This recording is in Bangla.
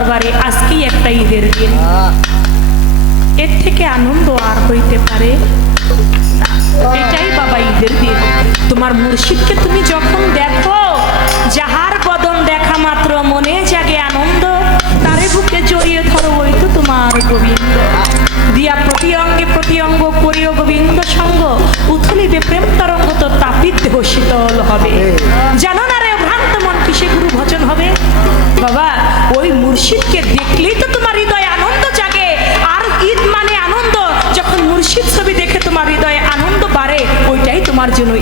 দরবারে আজকেই একটা ঈদের দিন। এর থেকে আনন্দ আর হইতে পারে এটাই বাবা ঈদের দিন। তোমার মুর্শিদকে তুমি যখন দেখো, যাহার বদন দেখা মাত্র মনে জাগে আনন্দ, তারে বুকে জড়িয়ে আমার জন্য